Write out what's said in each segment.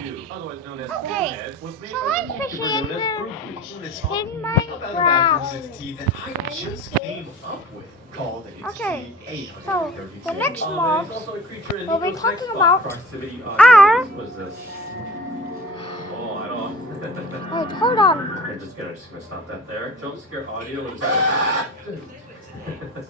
Okay, so I'm fishing in Minecraft. Okay, so the next mobs we'll be talking about are. Wait, hold on. I'm just gonna stop that there. Jump scare audio is stop it. But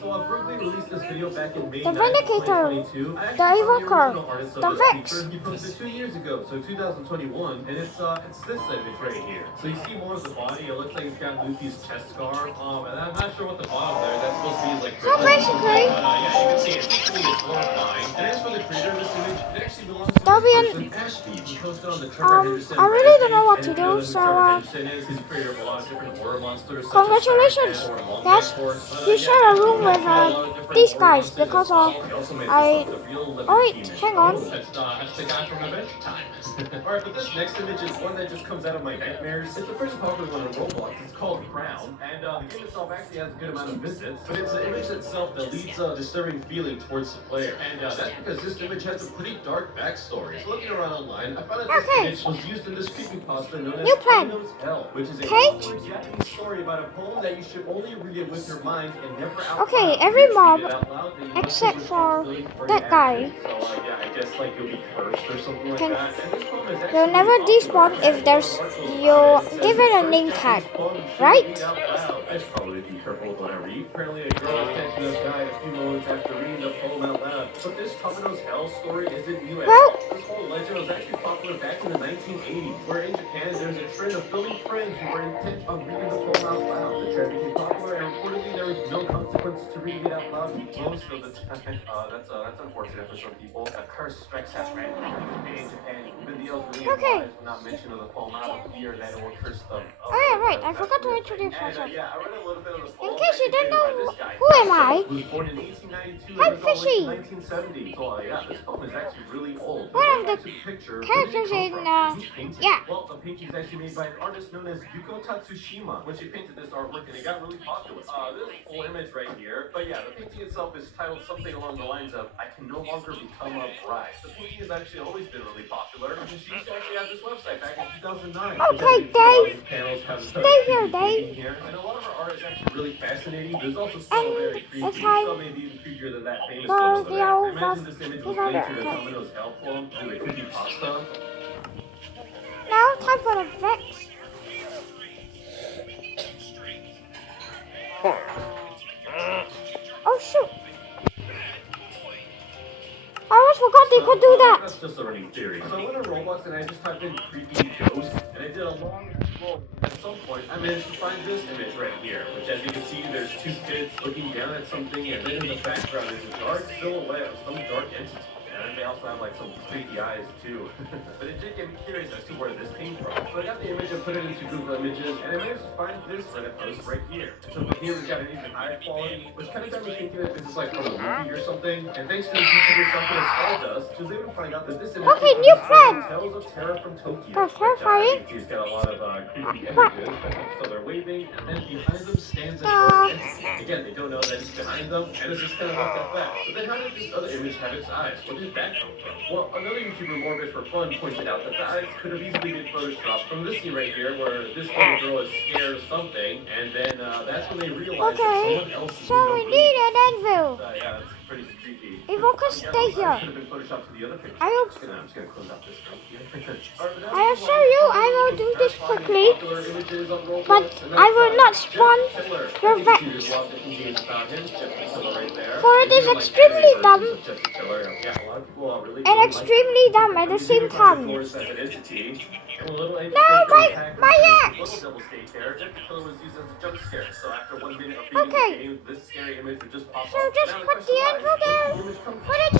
so Brooklyn released this video back in May The 9th, Vindicator, 2022. I the actually found the Evoker, original artist of the the Vex. creature. He posted it 2 years ago, so 2021, and it's this image right here. So you see more of the body. It looks like it's got Luffy's chest scar. And I'm not sure what the bottom there. That's supposed to be his like. So basically, Yeah, you can see it. Visually, it's horrifying. And as for the creator of this image, it actually belongs to there'll this be person, Ashby. He posted on the Trevor Henderson I really don't know what to do, Reddit. so Trevor Henderson is the creator of a lot of different horror monsters. congratulations. Yes, you share a room with these guys because wait, hang on. That's the guy from Adventure Time. Alright, but this next image is one that just comes out of my nightmares. It's a pretty popular one on Roblox. It's called Crown. And the game itself actually has a good amount of visits. But it's the image itself that leads a disturbing feeling towards the player. And that's because this image has a pretty dark backstory. So looking around online, I found that this image was used in this creepypasta known as New plan. Hell, which is a Japanese story about a poem that you should only read it with your mind and never out loud. Okay, every mob except for that guy. So yeah, I guess like you'll be cursed or something like that. And this poem is actually You'll never despawn if you give it a name tag, right? I should probably be careful with what I read. Apparently, a girl is catching us died a few moments after reading the poem out loud. But this Tomino's Hell story isn't new at all. This whole legend was actually popular back in the 1980s, where in Japan there's a trend of filming friends who were intent on reading the poem out loud. The trend became popular, and reportedly there was no consequence to reading it out loud most of the time. That's unfortunate for some people. A curse strikes us randomly in Japan. Even the elderly and wise will not mention of the poem out of fear that it will curse them. Oh yeah, right. I forgot to introduce myself. Yeah, I read a little bit of the poem. In case you didn't know, who am I? He was born in 1892 I'm and was Fishy. in 1970. So yeah, this poem is actually really old. One of the characters in yeah. Well, the painting is actually made by an artist known as Yuko Tatsushima. When she painted this artwork, and it got really popular. This full image right here. But yeah, the painting itself is titled something along the lines of "I can no longer become a bride." The painting has actually always been really popular. And she used to actually have this website back in 2009. Okay, Dave. Stay here, Dave. And a lot of her art is actually really fascinating. There's also still very creepy. It's time Some maybe even creepier than that famous for photo the there. I old imagine this image was okay. linked to the Domino's Hell poem and the creepypasta. Now time for the Vex. Oh shoot! I almost forgot they could do that. That's just a running theory. So I went on Roblox and I just typed in creepy ghost, and I did a long scroll. At some point, I managed to find this image right here, which as you can see, there's two kids looking down at something, and then in the background is a dark silhouette of some dark entity. And they also have like some creepy eyes too. But it did get me curious as to where this came from. So I got the image and put it into Google Images, and I managed to find this Reddit post right here. So here we've got an even higher quality, which kind of got me thinking that this is like from a movie or something. And thanks to the YouTuber Something Stardust, she was able to find out that this image new plan. Tales of Terror from Tokyo. That's terrifying. It's got a lot of creepy images. So they're waving, and then behind them stands a dark entity. Again, they don't know that it's behind them, and it's just kind of like that back. But then how did this other image have its eyes? Where did that come from? Well, another YouTuber, Morbid for Fun, pointed out that the eyes could have easily been photoshopped from this scene right here, where this little girl is scared of something, and then that's when they realized that someone else is So we need an anvil. yeah, that's pretty creepy. Evoker, stay here. Could have been photoshopped to the other picture. I'm just gonna close out this right here. I assure you, I will do this quickly, but I will not spawn your Vex. For it is extremely dumb and extremely dumb at the same time. No, my axe! Okay, so just put the anvil there, put it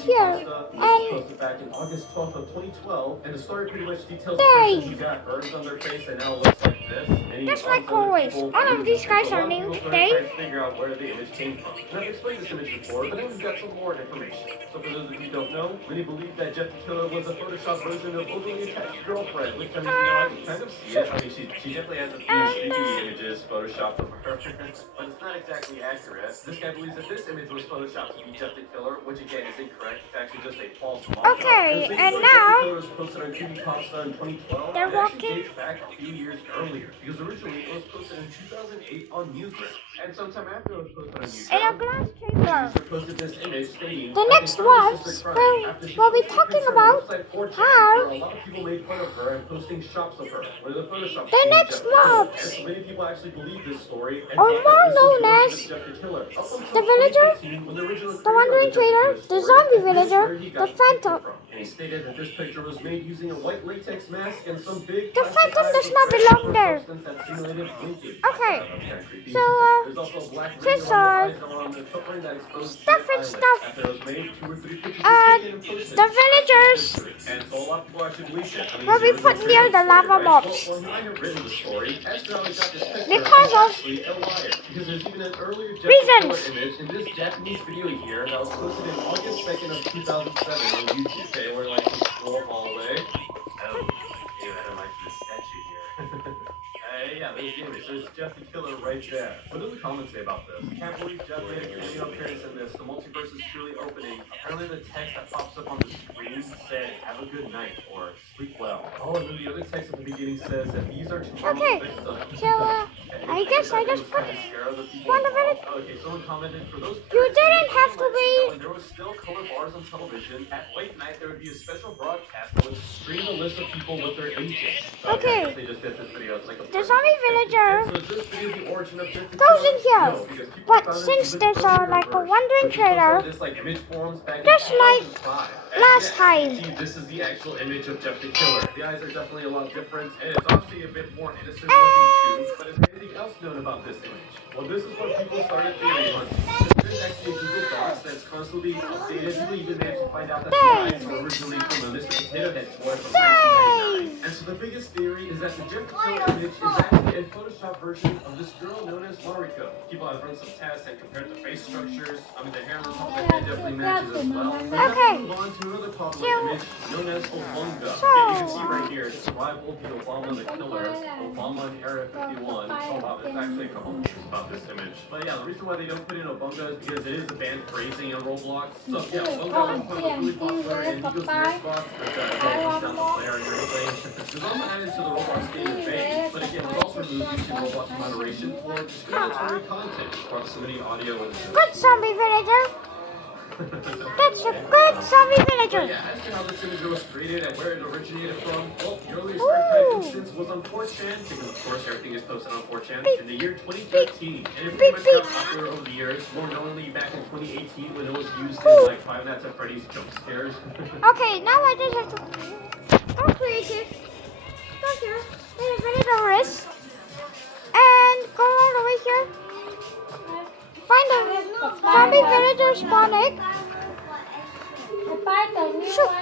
here, and back in August 12th of 2012, and the story pretty much details Dave. who got birds on their face and now it looks like this. Just like always, all of these guys are named Dave. Figure out where the image came from. And I've explained this image before, but then we've got some more information. So for those of you who don't know, many believe that Jeff the Killer was a Photoshop version of overly attached girlfriend, which I mean, I can kind of see it. I mean, she definitely has a few creepy images photoshopped of her, but it's not exactly accurate. This guy believes that this image was photoshopped to be Jeff the Killer, which again is incorrect. It's actually just a false mock-up. Okay, The and Jeff the now Killer was posted on creepypasta in 2012. they're It actually walking. dates back a few years earlier, because originally it was posted in 2008 on Newsgram, and sometime after it was posted on In a Newsgram, glass chamber. posted this image stating The that next they found one her sister crying after she we'll be posted a talking picture on about the website 4chan, how where a lot of people made fun of her and posting shots of her, where the Photoshop the showed next Jeff the Killer. And mobs, so many people actually believe this story and or thought that more this was known the origin as of Jeff the Killer. Up until the villager, 2015, when the original the creator wandering of the Jeff the trader, Killer the story zombie admitted villager, where he got the the picture phantom. from. And he stated that this picture was made using a white latex mask and some big The plastic phantom bags does of not red belong rubber there. substance that simulated blinking. Okay, That's kind of creepy. so There's also a black ring these around the are eyes and around the covering that exposed stuff red and eyelids. stuff. After it was made, 2 or 3 pictures were taken and posted. The villagers And so a lot of people actually believe it. I mean, will be the put original near the story, lava right? mobs Well, he might have written the story. Actually, how he got this picture because is of actually a liar. Because there's even an earlier Jeff the reasons. Killer image in this Japanese video here that was posted in August 2nd of 2007 on YouTube. Okay, where like you scroll all the way. Oh, yeah, I don't like this statue here. Yeah, there's the image. There's Jeff the Killer right there. What do the comments say about this? Can't believe Jeff made a cameo appearance in this. The multiverse is truly opening. Apparently the text that pops up on the screen said, "Have a good night," or "Sleep well." Oh, and then the other text at the beginning says that these are two Okay, victims. so I guess I just put one of it. Okay, someone commented for those. You didn't have to be. When there was still color bars on television, at late night there would be a special broadcast that would stream a list of people with their ages. Okay. I guess they just did this video. It's like a The zombie villager so is this video the origin of Jeff the goes Killer? in here, No, because people but found it since even there's earlier like a version. wandering But people trailer, saw this like image forums back in just like 2005. last Yeah, time. see, this is the actual image of Jeff the Killer. The eyes are definitely a lot different, and it's obviously a bit more innocent looking too. But is there anything else known about this image? Well, this is what people started theory hunting. There's actually a Google Docs that's constantly updated. People even managed to find out that the eyes were originally from a Mr. Potato Head toy from 1999. And so the biggest theory is that the Jeff the Killer image is actually a Photoshop version of this girl known as Mariko. People have run some tests and compared the face structures. I mean, the hair on the top of the head definitely matches as well. Okay. Move on to another popular image known as Obunga. So- Okay, you can see right here, survival of the Obama the Killer, Obama in Area 51. Oh wow, there's actually a couple of things about this image. But yeah, the reason why they don't put in Obunga is because it is a banned phrasing in Roblox. So yeah, Obunga was really popular in Eagles and Xbox, but Roblox down the player and everything. It was also added to the Roblox game of fame, but again, it was also removed due to Roblox moderation for discriminatory content, proximity audio and Good zombie villager. That's a good zombie villager. yeah, as to how this image was created and where it originated from, well, the earliest archived instance was on 4chan, because of course everything is posted on 4chan, in the year 2013. And it pretty much got popular over the years, more knowingly back in 2018 when it was used in like Five Nights at Freddy's jump scares. Okay, now I just have to go creative. Go here. There's a villager wrist. And go all the way here. Find a zombie villager spawn egg. Shoot.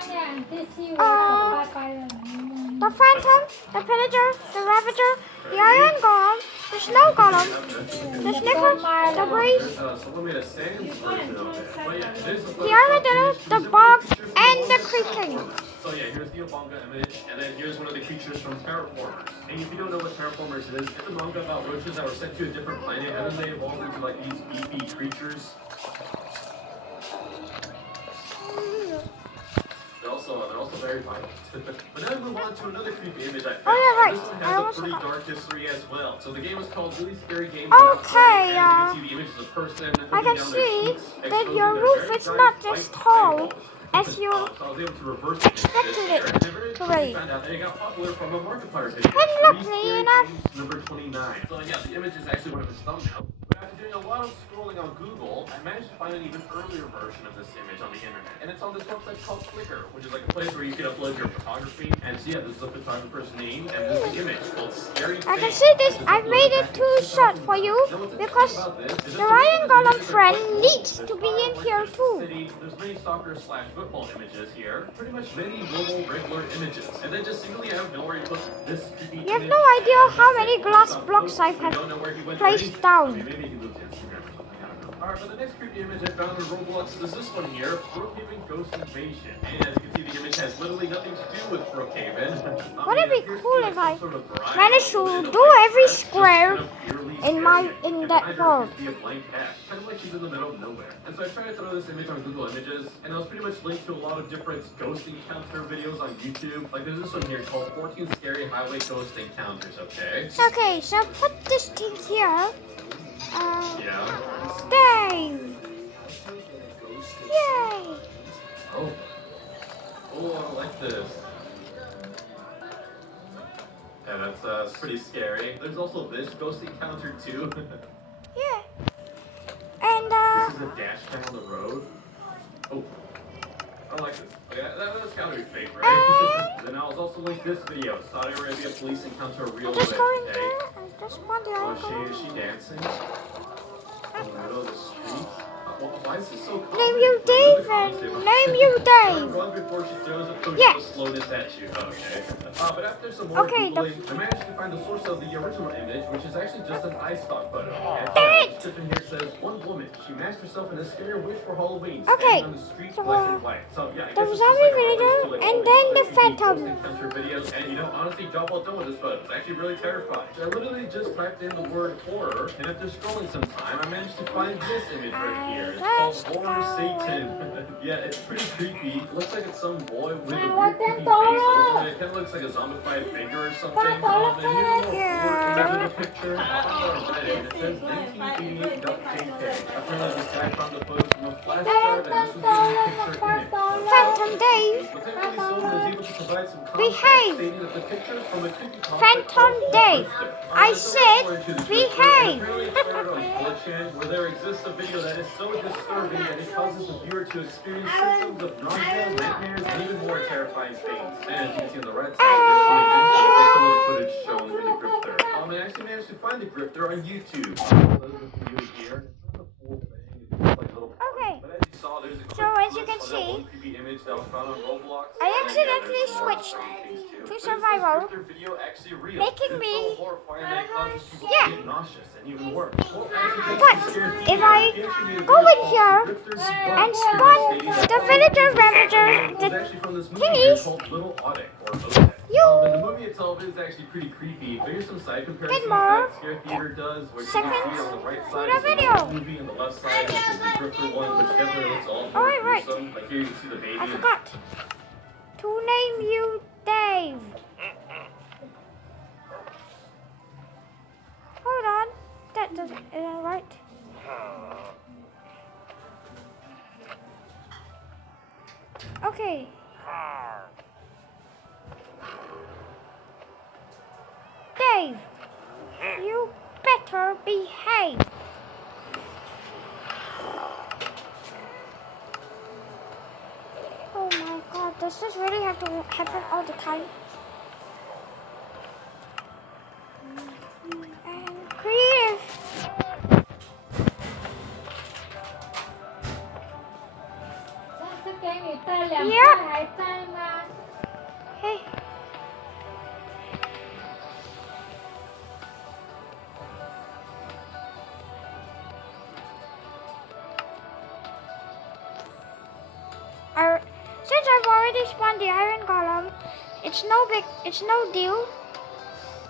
The phantom, the pillager, the ravager, the iron golem, the snow golem, the sniffer, the breeze, Someone made a sans version of it. But yeah, it is a the armadillo, the bog, and the creaking. So yeah, here's the Obunga image, and then here's one of the creatures from Terraformers. And if you don't know what Terraformers is, it's a manga about roaches that were sent to a different planet, and then they evolved into like these beefy creatures. They're also very violent. But now we move on to another creepy image I found. Oh, yeah, right. This one I has a also pretty got- dark history as well. So the game is called Really Scary Game. Okay, and you can see the image of a person I looking can down their see cheeks, that exposing your their roof very is bright not white as tall eyeballs. as you So I was able to reverse the expected image it there, and I very to quickly be. found out that it got popular from a Markiplier video. And luckily Really Scary enough- Games number 29. So yeah, the image is actually one of his thumbnails. But after doing a lot of scrolling on Google, I managed to find an even earlier version of this image on the internet. And it's on this website called Flickr, which is like a place where you can upload your photography. And so yeah, this is a photographer's name, and this is the image called Scary I can Face. see this. This is I've uploaded made back it in too short for you 2009. Now, what's because interesting about this is the that Ryan some of Golem images are friend quite old. needs There's to be in fireworks, here there's the too. city, there's many soccer/football images here. Pretty much many normal, regular images. And then just singly out of nowhere, you put this creepy You have image. no idea how many glass blocks I We have don't know where he went placed or anything. down. I mean, maybe he moved to Instagram or something. I don't know. Alright, but the next creepy image I found in Roblox is this one here, Brookhaven Ghost Invasion. And as you can see, the image has literally nothing to do with Brookhaven. Wouldn't it be cool if I managed to do every square in that world? Kind of like she's in the middle of nowhere. And so I tried to throw this image on Google Images, and I was pretty much linked to a lot of different ghost encounter videos on YouTube. Like there's this one here called 14 Scary Highway Ghost Encounters, okay? Okay, so put this thing here. Yeah. Stay! Yay! Oh. Oh, I like this. Yeah, that's pretty scary. There's also this ghost encounter too. Yeah. And This is a dash cam on the road. Oh. I like this. Yeah, that's gotta be fake, right? Then I was also linked this video. Saudi Arabia police encounter a real I'm just witch. going Okay. there. I just want to Oh, is she dancing? In the middle of the street? Why is this so common? Name you David. Name you Dave. Run before she throws a push Yes. of slowness at you. Okay. But after some more Okay, Googling, I managed to find the source of the original image, which is actually just an iStock photo. And Dang it! the description here says, one woman, she masked herself in a scary witch for Halloween, Okay, standing on the street so, black and white. So yeah, I the guess it's zombie just like a villager reference to, like, and all then these the other creepy phantom. ghost encounter videos. And you know, honestly, job well done with this photo. It's actually really terrifying. I literally just typed in the word horror, and after scrolling some time, I managed to find this image right here. It's called Horror Satan. Yeah, it's pretty creepy. It looks like it's some boy with a weird creepy face over it. It kind of looks like a zombified figure or something. And here's a more forward image of the picture. I found it on Reddit, and it says 1988.jk. Apparently this guy found the photos from a flash drive, and this was the picture in it. Phantom Dave. But thankfully someone was able to provide some context Behave. stating that the picture is from a creepypasta Phantom called Dave. Cryptids. I So said that's more into this behave. Apparently it started on 4chan, where there exists a video that is so disturbing that it causes the viewer to experience symptoms of nausea, nightmares, and even more terrifying things. And as you can see on the right side, there's some examples of some of the footage shown with the grifter. I actually managed to find the grifter on YouTube. Okay. But as you saw, there's a quick So as you clip can of that see, one creepy image that was found on Roblox. I And yeah, accidentally there's more switched things too. to But is this survival, grifter video actually real? making It's me- so horrifying that it causes people Yeah. to get nauseous and even worse. Well, as you can But see, scared if people, I he actually made a go video in called here Grifter's and Butt, spawn stating that the all villager these ravager, was the actually from this movie thingies, called Little Otic or Otic. you And the movie itself is actually pretty creepy, but here's some side comparisons more that Scare Theater does, where you seconds can see on the right to side the is the video. movie, and the left side is the Grifter one, which definitely looks all more Alright, right. gruesome. Like here you can see the baby. I and- forgot to name you Dave. Hold on, that doesn't right. Okay. Dave, you better behave. Oh my god, does this really have to happen all the time? And creative. Hey. Since I've already spawned the iron golem, it's no deal.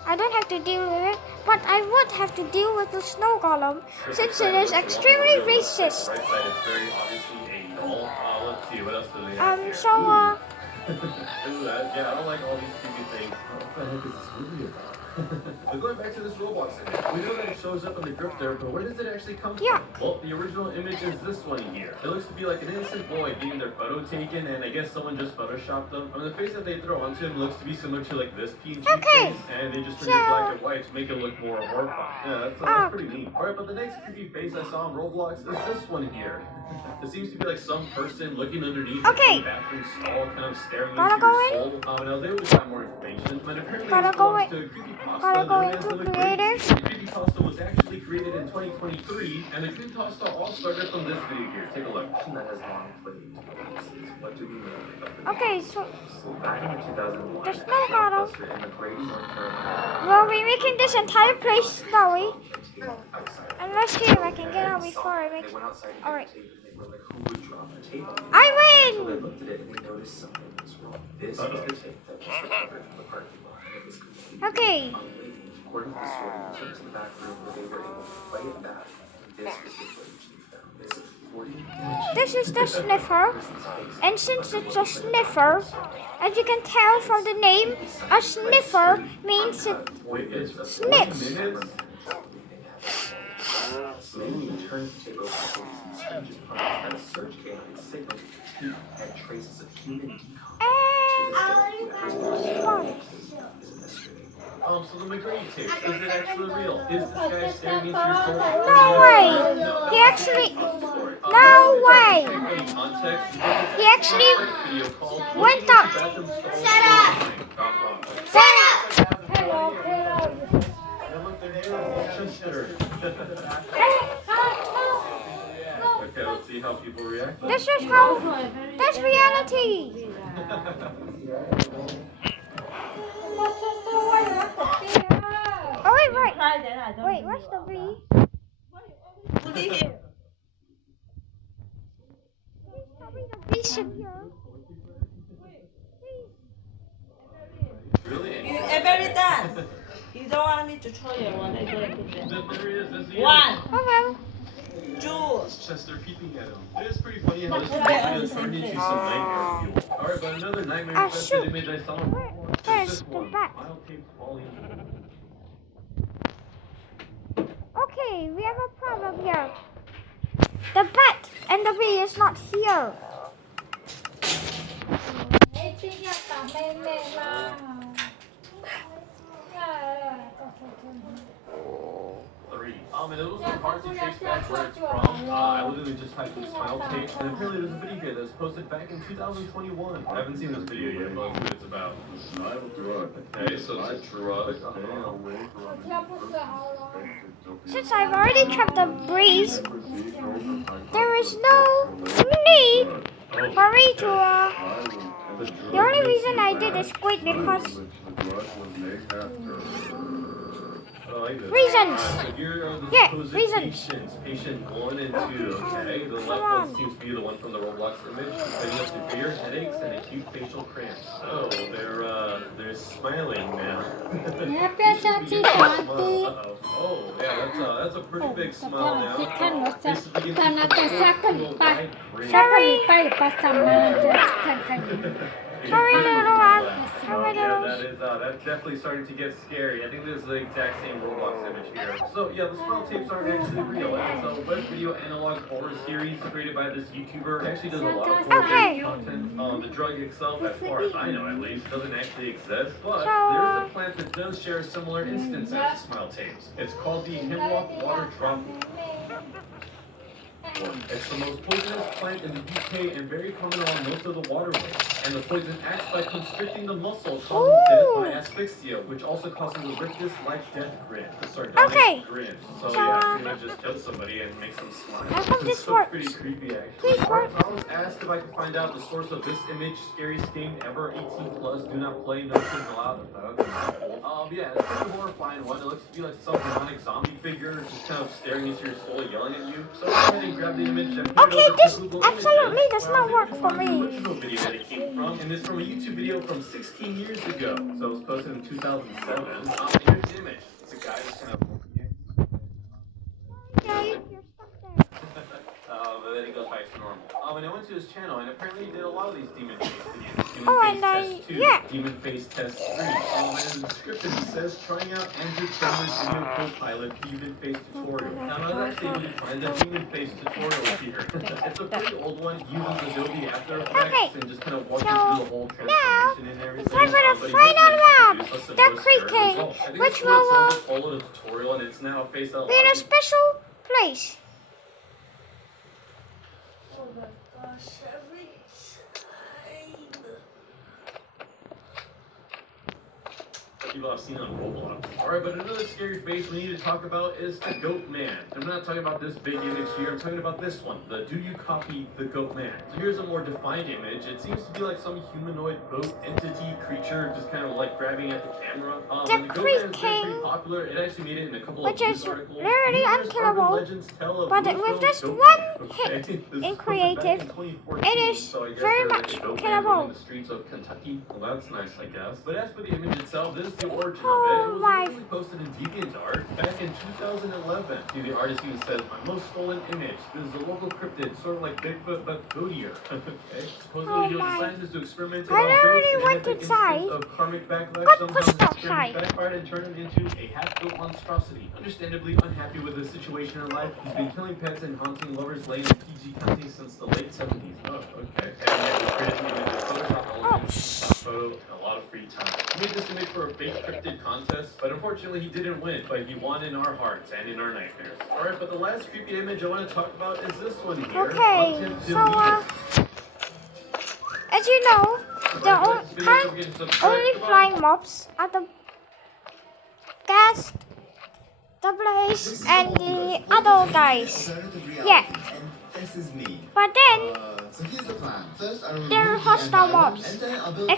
I don't have to deal with it, but I would have to deal with the snow golem since it is extremely racist. Right side is very obviously a doll. Let's see, what else do they have here? So yeah, I don't like all these creepy things. What the heck is this movie about? But going back to this Roblox image, we know that it shows up in the grifter, but where does it actually come Yuck. from? Well, the original image is this one here. It looks to be like an innocent boy getting their photo taken, and I guess someone just photoshopped them. I mean, the face that they throw onto him looks to be similar to like this PNG Okay. face, and they just turned it black and white to make it look more horrifying. Yeah, that's pretty neat. Alright, but the next creepy face I saw on Roblox is this one here. It seems to be like some person looking underneath Okay. the bathroom stall, kind of staring Gotta into go your in. soul. And I was able to find more information, but apparently Gotta this go belongs in. to a creepypasta Gotta go known as into the creative. The creepypasta was actually created in 2023, and the creepypasta all started from this video here. Take a look. That has long played. What do we know? Okay, so Back in 2001, the snow golem in the Great North Carolina will be making this entire place snowy. outside And let's see if I can get out before I make. They went outside and Alright. tape, and they were like, who would drop a tape on the I So they win! looked at it and they noticed something was wrong. This was the tape that was recovered from the parking lot. It was completely Okay. unbelievable. According to the story, they took it to the back room where they were able to play it back. And this was the footage they found. This is 40 images. This is the sniffer. And since it's a sniffer, as you can tell from the name, a sniffer means it Wait, it's 40 sniffs. minutes? Then he turns the tape over to see strangest part that a search canine signaled the teeth had traces of human decomposition. So the McGrady tape, is it actually real? Is this guy staring into your soul? No way! He actually. No way! He actually went up. Shut up! Shut up! Okay, let's see how people react. This is how. That's reality! Oh, wait, right. Wait, what's the V? Please tell me the V severe. Really? You every done. You don't want me to try it when I go to bed. There he is. That's the One, Oh, well. two. Chester peeping at him. It is pretty funny how this video turned into some nightmare fuel. Alright, but another nightmare infested image I saw. Where's the bat? File tape volume. Okay, we have a problem here. The bat and the bee is not here. Three. And it was hard to trace back where it's from. I literally just typed in smile tape, and apparently there's a video here that was posted back in 2021. I haven't seen this video yet, but let's see what it's about. Okay, so it's a drug. Since I've already trapped the breeze, there is no need for me to. The only reason I did is quit because reasons. Yeah, reasons. Patient 1 and 2, okay? The left one seems to be the one from the Roblox image. They have severe headaches and acute facial cramps. Oh, they're smiling now. Oh, yeah, that's a pretty big smile now. Sorry, little one. Sorry, little. That's definitely starting to get scary. I think this is the exact same Roblox image here. So yeah, the smile tapes aren't actually real. It's a web video analog horror series created by this YouTuber. It actually does a lot of horror content. The drug itself, as far as I know at least, doesn't actually exist. But there is a plant that does share a similar instance as the smile tapes. It's called the hemlock water drop. It's the most poisonous plant in the UK and very common along most of the waterways. And the poison acts by constricting the muscle, causing death by asphyxia, which also causes a rictus-like death grin, the sardonic grin. So yeah, pretty much just kill somebody and make them smile. I hope this So works. pretty creepy, actually. Please work. I was asked if I could find out the source of this image. Scariest game ever. 18 plus. Do not play. No kids allowed. Yeah, it's pretty horrifying one. It looks to be like some demonic zombie figure just kind of staring into your soul, yelling at you. So go ahead and grab the image and put it Okay, over this to Google absolutely Images. does not work for The me. original video that it came from, and it's from a YouTube video from 16 years ago. So it was posted in 2007. Here's the image. It's a guy just kind of. Yeah, you're stuck there. But then he goes back to normal. And I went to his channel, and apparently he did a lot of these demon face videos. Demon Oh, face and test 2, yeah. Demon face test 3. And in the description he says, trying out Andrew Kramer's video co-pilot demon face tutorial. Now I was actually able to find the demon face tutorial here. It's a pretty old one, uses Adobe After Effects and just kind of walks you through the whole Now, transformation and everything. it's time for the But he final doesn't lab, introduce us to the most creaking, results. I think which it's cool will that someone followed a tutorial, and it's now a face that a be lot in a of people special place. Oh my gosh, every time. people I've seen on Roblox. Alright, but another scary face we need to talk about is the Goat Man. I'm not talking about this big image here, I'm talking about this one, the Do You Copy the Goat Man. So here's a more defined image. It seems to be like some humanoid goat entity creature just kind of like grabbing at the camera. The the Goat Man is creaking, pretty popular. It actually made it in a couple which of is news articles. literally Numerous unkillable, urban legends tell of but with Louisville's just goat one man. hit This in was back creative, in 2014, it is so I guess very there was much a goat man killable. roaming the streets of Kentucky. Well, that's nice, I guess. But as for the image itself, this is the origin Oh of it. It was my. originally posted in DeviantArt back in 2011. See, the artist even says, "My most stolen image. This is a local cryptid, sort of like Bigfoot, but goatier." Okay. Supposedly, Oh he was my. scientist to experiment I on already ghosts, and went at the inside. instance of karmic backlash, Good somehow push his stop experiment side. backfired and turned him into a half-built monstrosity. Understandably unhappy with his situation in life, he's been killing pets and haunting lovers lane in PG County since the late 70s. Oh, okay. And yet he created the image of Photoshop elements, stock photo, and a lot of free time. He made this image for a fake cryptid contest, but unfortunately he didn't win, but he won in our hearts and in our nightmares. Alright, but the last creepy image I want to talk about is this one here. Okay, Haunted so Deleted. as you know, the only Goodbye. flying mobs are the Gas, Double Ace, and the other guys. Yeah. This is me. But then So here's the plan. First, I will there are remove the hostile environment, mobs. and then I'll build